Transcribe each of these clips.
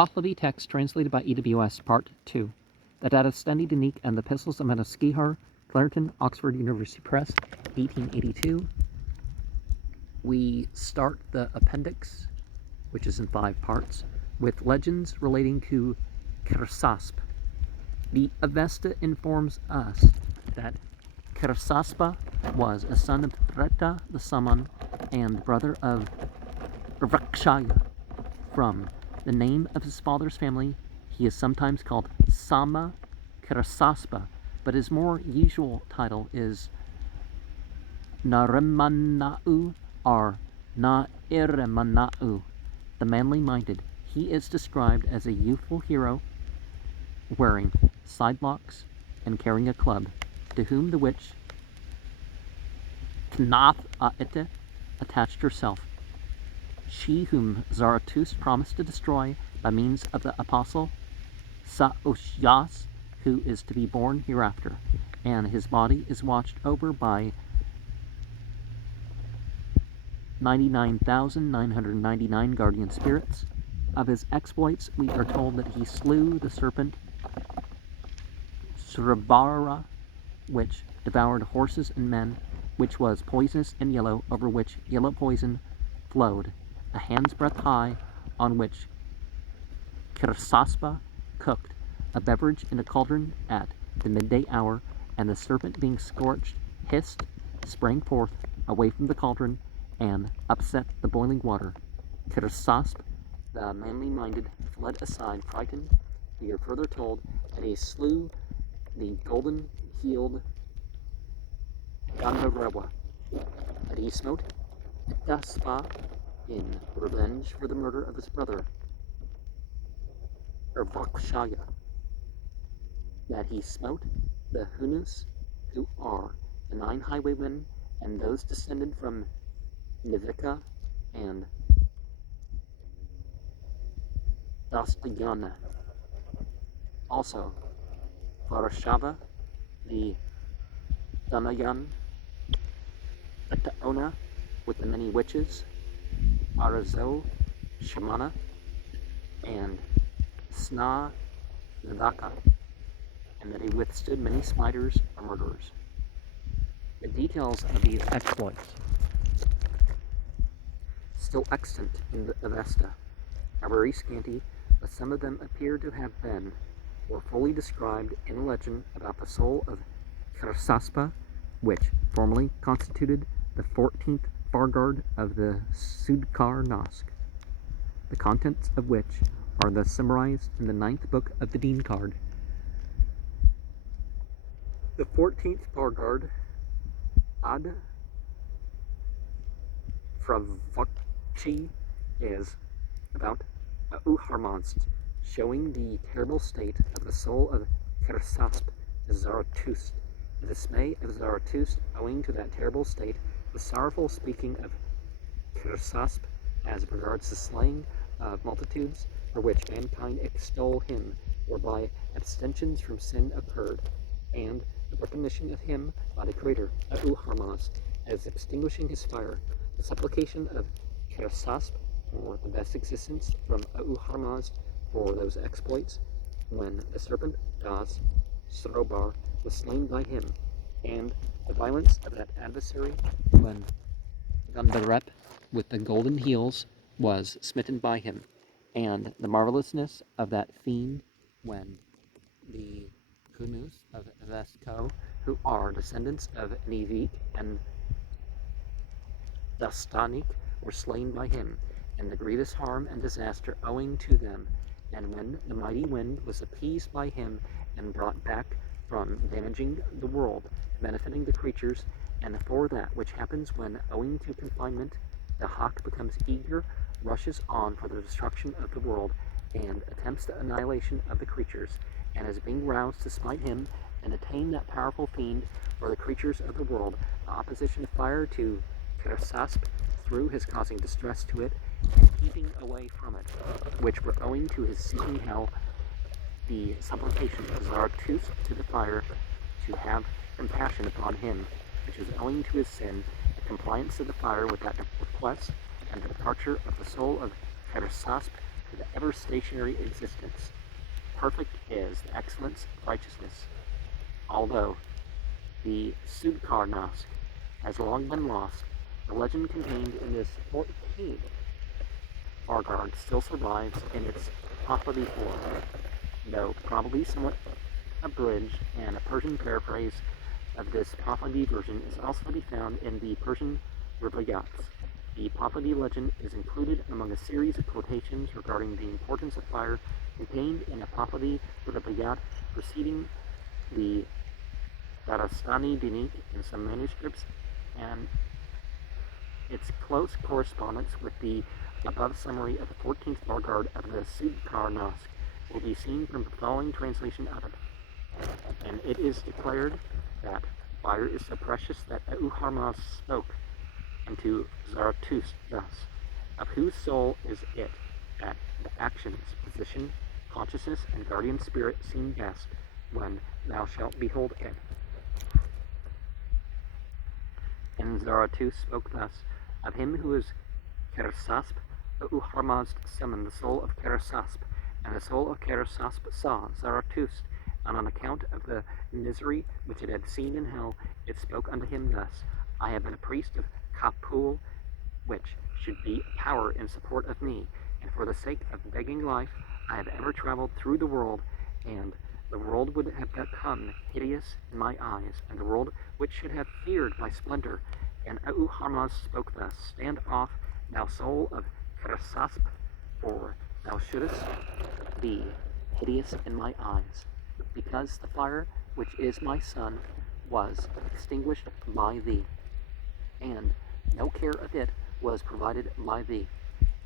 Pahlavi text translated by EWS, Part 2. The Data Steni Denik and the Epistles of Manaskihar, Clarendon, Oxford University Press, 1882. We start the Appendix, which is in 5 parts, with legends relating to Keresasp. The Avesta informs us that Keresasp was a son of Treta the Saman and brother of Rakshaya. From the name of his father's family, he is sometimes called Sama Keresasp, but his more usual title is Naremanau or Naeremanau, the manly-minded. He is described as a youthful hero wearing sidelocks and carrying a club, to whom the witch Knath Aete attached herself. She whom Zarathustra promised to destroy by means of the apostle Saoshyas, who is to be born hereafter, and his body is watched over by 99,999 guardian spirits. Of his exploits, we are told that he slew the serpent Srabara, which devoured horses and men, which was poisonous and yellow, over which yellow poison flowed, a hand's breadth high, on which Keresasp cooked a beverage in a cauldron at the midday hour, and the serpent, being scorched, hissed, sprang forth away from the cauldron, and upset the boiling water. Keresasp, the manly-minded, fled aside, frightened. We are further told that he slew the golden-heeled Gandharva, that he smote Daspa in revenge for the murder of his brother Rakshaya, that he smote the Hunus, who are the 9 highwaymen, and those descended from Nivika and Dastyana. Also, Varashava, the Danayan, Ataona, with the many witches, Arazo, Shamana, and Sna Navaka, and that he withstood many smiters or murderers. The details of these exploits, still extant in the Avesta, are very scanty, but some of them appear to have been or fully described in a legend about the soul of Keresasp, which formerly constituted the 14th Fargard of the Sudkar Nosk, the contents of which are thus summarized in the 9th book of the Dean card. The 14th Fargard, Ad Fravakchi, is about Uharmonst, showing the terrible state of the soul of Keresasp to Zarathustra. The dismay of Zarathustra owing to that terrible state, the sorrowful speaking of Keresasp as regards the slaying of multitudes for which mankind extol him, whereby abstentions from sin occurred, and the recognition of him by the Creator of Uharmonst as extinguishing his fire, the supplication of Keresasp for the best existence from Uharmonst for those exploits, when the serpent Das Srobar was slain by him, and the violence of that adversary when Gandharep with the golden heels was smitten by him, and the marvelousness of that fiend when the Hunus of Vesco, who are descendants of Nivik and Dastanik, were slain by him, and the grievous harm and disaster owing to them, and when the mighty wind was appeased by him and brought back from damaging the world, benefiting the creatures, and for that which happens when, owing to confinement, the hawk becomes eager, rushes on for the destruction of the world, and attempts the annihilation of the creatures, and is being roused to smite him and attain that powerful fiend for the creatures of the world, the opposition of fire to Keresasp through his causing distress to it, and keeping away from it, which were owing to his seeking hell, the supplication of Zarathustra to the fire to have compassion upon him, which is owing to his sin, the compliance of the fire with that request, and the departure of the soul of Keresasp to the ever-stationary existence. Perfect is the excellence of righteousness. Although the Sudkarnask has long been lost, the legend contained in this 14th Argard still survives in its Pahlavi form, though probably somewhat abridged, and a Persian paraphrase of this Pahlavi version is also to be found in the Persian Rivayats. The Pahlavi legend is included among a series of quotations regarding the importance of fire contained in a Pahlavi Rivayat preceding the Darastani Dinik in some manuscripts, and its close correspondence with the above summary of the 14th Argard of the Sudkarnask will be seen from the following translation of it. And it is declared that fire is so precious that Auharmaz spoke unto Zarathustra thus, of whose soul is it, that the actions, position, consciousness, and guardian spirit seem best when thou shalt behold it. And Zarathustra spoke thus, of him who is Keresasp, Auharmaz summoned the soul of Keresasp, and the soul of Keresasp saw Zarathustra, and on account of the misery which it had seen in hell, it spoke unto him thus, I have been a priest of Kapul, which should be a power in support of me, and for the sake of begging life, I have ever traveled through the world, and the world would have become hideous in my eyes, and the world which should have feared my splendor. And Auharmaz spoke thus, stand off, thou soul of Keresasp, for thou shouldest be hideous in my eyes, because the fire which is my sun was extinguished by thee, and no care of it was provided by thee.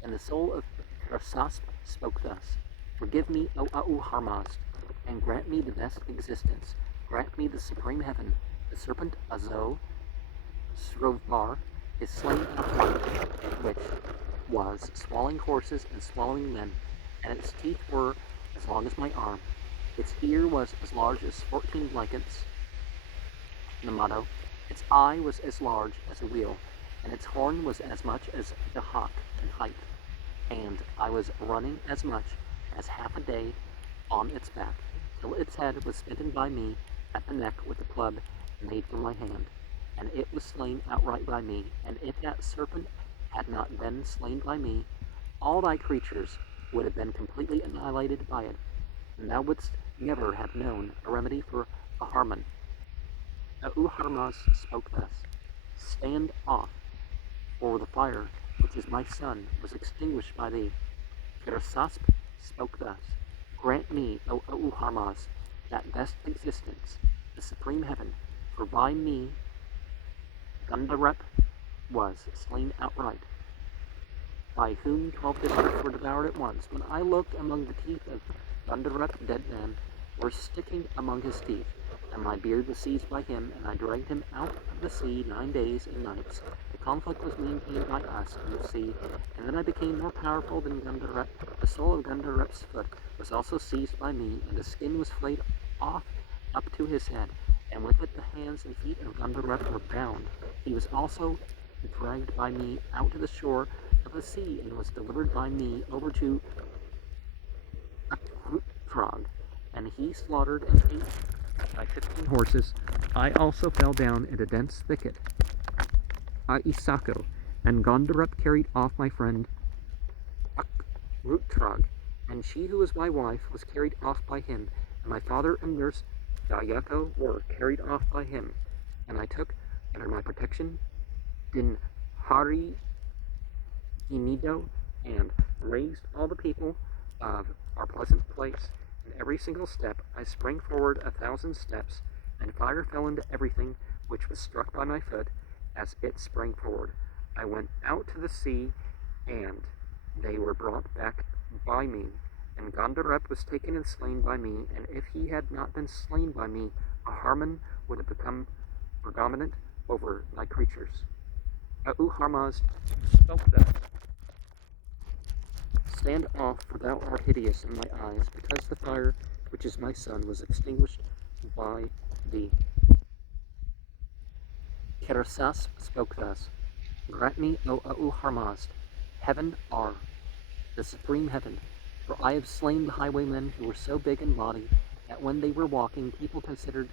And the soul of Keresasp spoke thus, forgive me, O Auharmaz, and grant me the best existence. Grant me the supreme heaven. The serpent Azo Srovbar is slain outright, which was swallowing horses and swallowing men, and its teeth were as long as my arm. Its ear was as large as 14 blankets. The motto, its eye was as large as a wheel, and its horn was as much as the hawk in height. And I was running as much as half a day on its back, till its head was smitten by me at the neck with a club made from my hand, and it was slain outright by me. And if that serpent had not been slain by me, all thy creatures would have been completely annihilated by it, and thou wouldst never have known a remedy for a Harman. Auharmaz spoke thus, stand off, for the fire which is my sun was extinguished by thee. Keresasp spoke thus, grant me, O Auharmaz, that best existence, the supreme heaven, for by me Gundharep was slain outright, by whom 12 districts were devoured at once. When I looked among the teeth of Gundharep, dead men were sticking among his teeth, and my beard was seized by him, and I dragged him out of the sea 9 days and nights. The conflict was maintained by us in the sea, and then I became more powerful than Gundharep. The sole of Gundharep's foot was also seized by me, and the skin was flayed off up to his head, and with it the hands and feet of Gundharep were bound. He was also dragged by me out to the shore of the sea, and was delivered by me over to Trog, and he slaughtered and ate my 15 horses. I also fell down in a dense thicket at Isako, and Gundharep carried off my friend Trog, and she who was my wife was carried off by him, and my father and nurse Dayako were carried off by him, and I took under my protection Din Hari Inido, and raised all the people of our pleasant place. In every single step I sprang forward 1,000 steps, and fire fell into everything which was struck by my foot as it sprang forward. I went out to the sea, and they were brought back by me, and Gundharep was taken and slain by me, and if he had not been slain by me, a Harman would have become predominant over thy creatures. Auharmaz spoke thus, stand off, for thou art hideous in my eyes, because the fire which is my sun was extinguished by thee. Keresasp spoke thus, grant me, O Auharmaz, heaven are the supreme heaven. For I have slain the highwaymen who were so big in body that when they were walking, people considered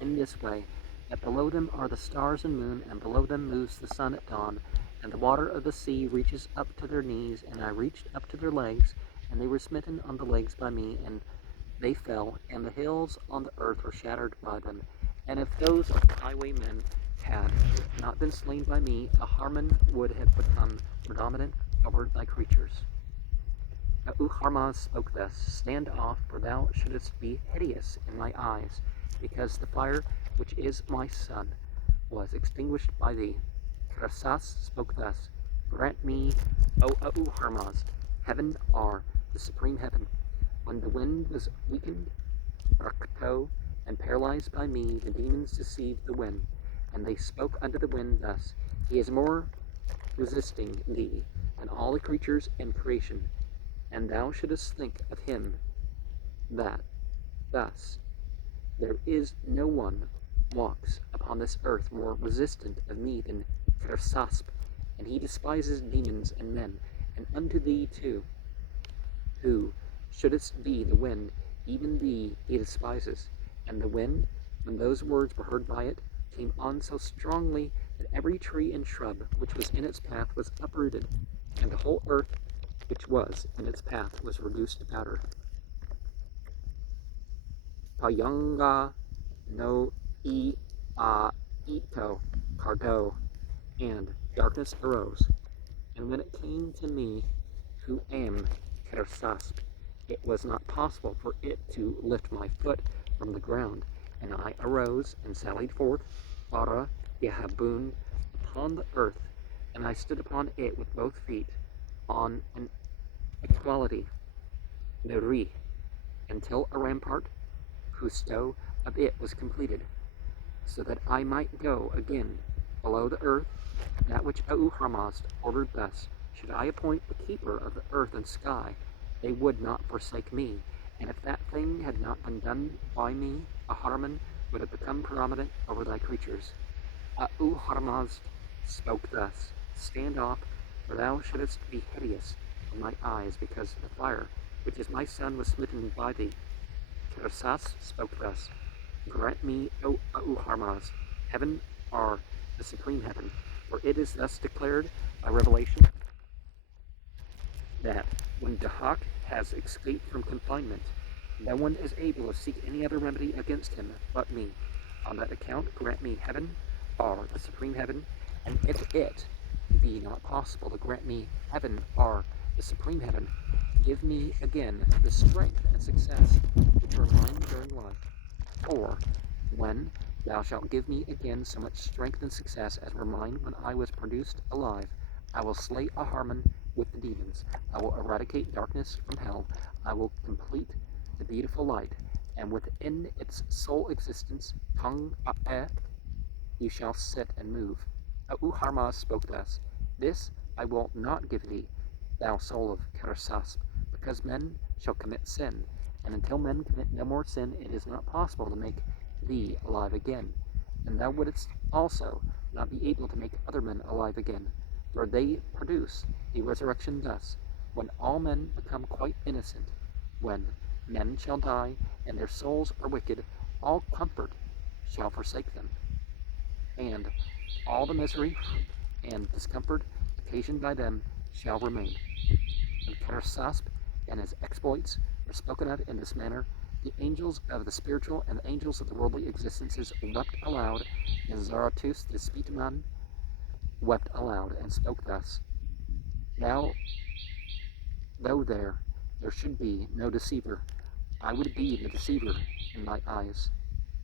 in this way, that below them are the stars and moon, and below them moves the sun at dawn, and the water of the sea reaches up to their knees, and I reached up to their legs, and they were smitten on the legs by me, and they fell, and the hills on the earth were shattered by them. And if those highwaymen had not been slain by me, a Harmon would have become predominant over thy creatures. Now Uharmaz spoke thus, Stand off, for thou shouldest be hideous in my eyes, because the fire which is my son was extinguished by thee. Keresasp spoke thus, Grant me, O Uharmaz, heaven are the supreme heaven. When the wind was weakened, Rakto, and paralyzed by me, the demons deceived the wind, and they spoke unto the wind thus, He is more resisting thee than all the creatures in creation, and thou shouldest think of him that thus there is no one walks upon this earth more resistant of me than Keresasp, and he despises demons and men, and unto thee too, who shouldest be the wind, even thee he despises. And the wind, when those words were heard by it, came on so strongly that every tree and shrub which was in its path was uprooted, and the whole earth which was in its path was reduced to powder. Payanga no ito cardo, and darkness arose. And when it came to me, who am Keresasp, it was not possible for it to lift my foot from the ground, and I arose and sallied forth, Ara Yahabun, upon the earth, and I stood upon it with both feet, on an equality, Neri, until a rampart, Husto, of it was completed, so that I might go again below the earth, that which Uharmaz ordered thus, Should I appoint the keeper of the earth and sky, they would not forsake me, and if that thing had not been done by me, a Harmon would have become predominant over thy creatures. Uharmaz spoke thus, Stand off, for thou shouldest be hideous in my eyes, because the fire, which is my son, was smitten by thee. Keresasp spoke thus, Grant me, O Uharmaz, heaven are the supreme heaven, for it is thus declared by revelation that when Dahak has escaped from confinement, no one is able to seek any other remedy against him but me. On that account, grant me heaven, or the supreme heaven, and if it be not possible to grant me heaven, or the supreme heaven, give me again the strength and success which were mine during life. For when thou shalt give me again so much strength and success as were mine when I was produced alive, I will slay a Harmon with the demons. I will eradicate darkness from hell. I will complete the beautiful light, and within its sole existence, Tung A'e, you shall sit and move. Uharmaz spoke thus, This I will not give thee, thou soul of Keresasp, because men shall commit sin, and until men commit no more sin, it is not possible to make thee alive again. And thou wouldst also not be able to make other men alive again, for they produce a resurrection thus, when all men become quite innocent, when men shall die, and their souls are wicked, all comfort shall forsake them, and all the misery and discomfort occasioned by them shall remain. And Keresasp and his exploits are spoken of in this manner. The angels of the spiritual and the angels of the worldly existences wept aloud, and Zarathustra the Speakman wept aloud and spoke thus, Though there should be no deceiver, I would be the deceiver in thy eyes.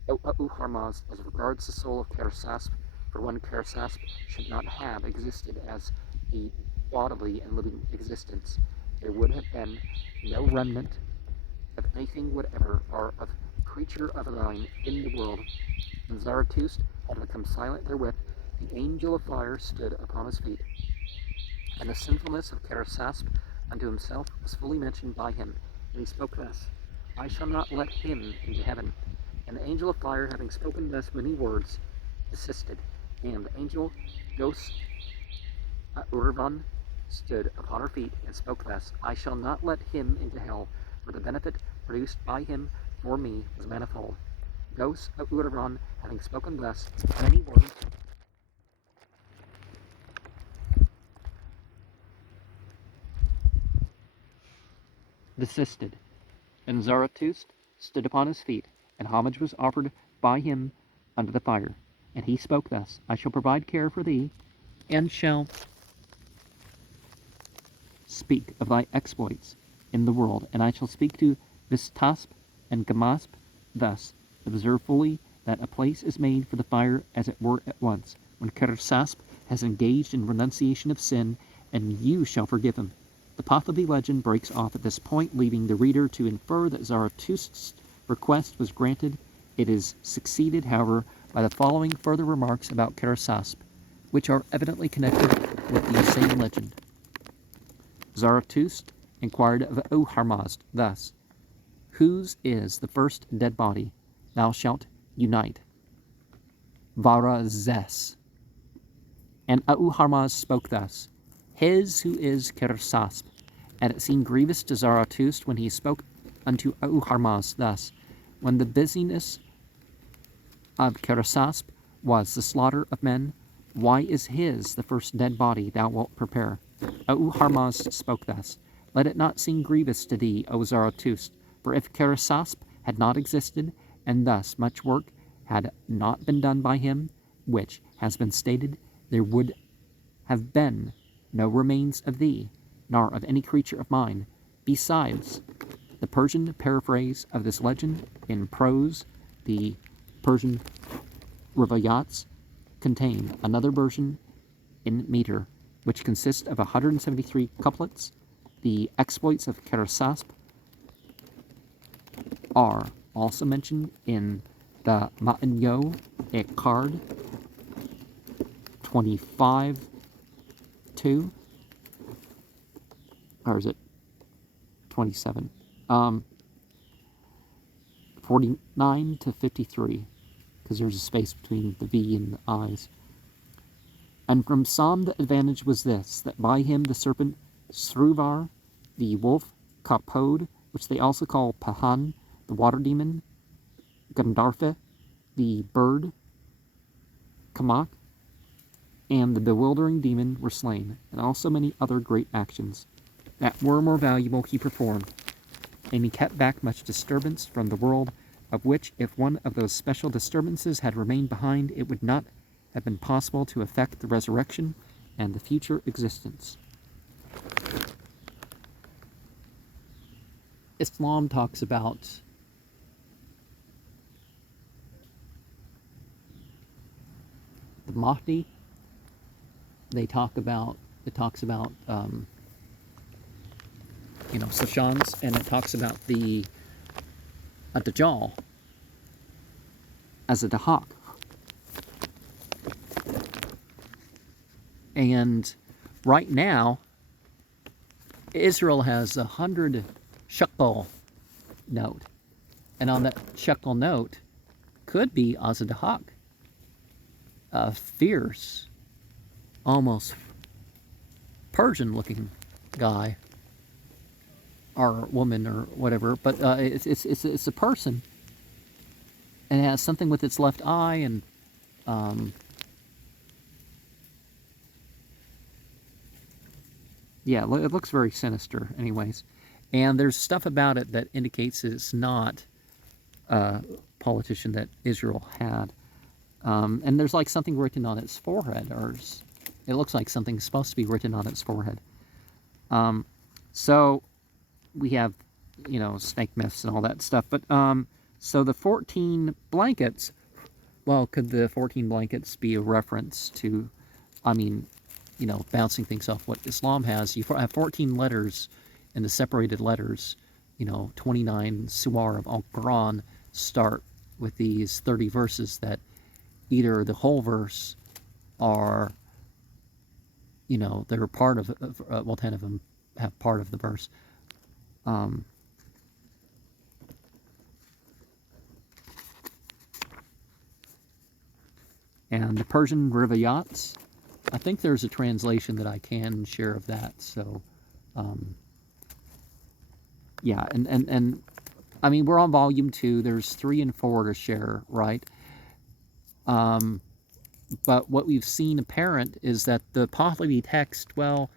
O Uharmaz, as regards the soul of Keresasp, for when Keresasp should not have existed as a bodily and living existence, there would have been no remnant of anything whatever, or of creature of thine in the world. When Zarathustra had become silent therewith, the angel of fire stood upon his feet, and the sinfulness of Keresasp unto himself was fully mentioned by him, and he spoke thus, I shall not let him into heaven. And the angel of fire, having spoken thus many words, desisted, and the angel Dos Urvan stood upon her feet and spoke thus, I shall not let him into hell, for the benefit produced by him for me was manifold. Those of Uraran, having spoken thus many words, desisted, and Zarathustra stood upon his feet, and homage was offered by him unto the fire. And he spoke thus, I shall provide care for thee, and shall speak of thy exploits in the world, and I shall speak to Vistasp and Gamasp thus, observe fully that a place is made for the fire as it were at once, when Keresasp has engaged in renunciation of sin, and you shall forgive him. The Pahlavi legend breaks off at this point, leaving the reader to infer that Zarathustra's request was granted. It is succeeded, however, by the following further remarks about Keresasp, which are evidently connected with the same legend. Zarathustra inquired of Uharmazd thus, whose is the first dead body thou shalt unite? Varazes. And Uharmazd spoke thus, his who is Keresasp. And it seemed grievous to Zarathustra when he spoke unto Uharmazd thus, when the busyness of Keresasp was the slaughter of men, why is his the first dead body thou wilt prepare? Uharmazd spoke thus, let it not seem grievous to thee, O Zarathustra, for if Keresasp had not existed, and thus much work had not been done by him, which has been stated, there would have been no remains of thee, nor of any creature of mine. Besides, the Persian paraphrase of this legend in prose, the Persian Rivayats, contain another version in meter, which consists of 173 couplets. The exploits of Keresasp are also mentioned in the Ma'anyo Ekard 25:2, or is it 27? 49 to 53, because there's a space between the V and the I's. And from Sam the advantage was this, that by him the serpent Sruvar, the wolf Kapod, which they also call Pahan, the water demon, Gandharva, the bird Kamak, and the bewildering demon were slain, and also many other great actions that were more valuable he performed, and he kept back much disturbance from the world, of which if one of those special disturbances had remained behind, it would not have been possible to effect the resurrection and the future existence. Islam talks about the Mahdi. It talks about Sashans, and it talks about the Dajjal as a Dahak. And right now, Israel has 100 shekel note, and on that shekel note could be Azadahak, a fierce, almost Persian-looking guy or woman or whatever, but it's a person, and it has something with its left eye, and yeah, it looks very sinister anyways. And there's stuff about it that indicates that it's not a politician that Israel had. And there's like something written on its forehead, or it looks like something's supposed to be written on its forehead. So we have, snake myths and all that stuff. But so the 14 blankets, well, could the 14 blankets be a reference to, bouncing things off what Islam has? You have 14 letters, and the separated letters, 29 suwar of Al-Quran start with these 30 verses that either the whole verse or, they're part of, 10 of them have part of the verse. And the Persian Rivayats I think there's a translation that I can share of that. So, yeah, and I mean, we're on volume 2. There's 3 and 4 to share, right? But what we've seen apparent is that the Pahlavi text, well,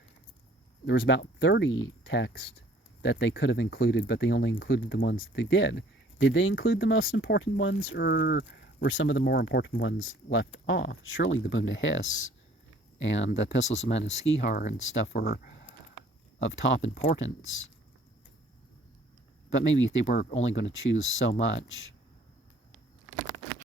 there was about 30 texts that they could have included, but they only included the ones that they did. Did they include the most important ones, or were some of the more important ones left off? Surely the Bunda Hiss and the Epistles of Manaskihar and stuff were of top importance. But maybe if they were only going to choose so much,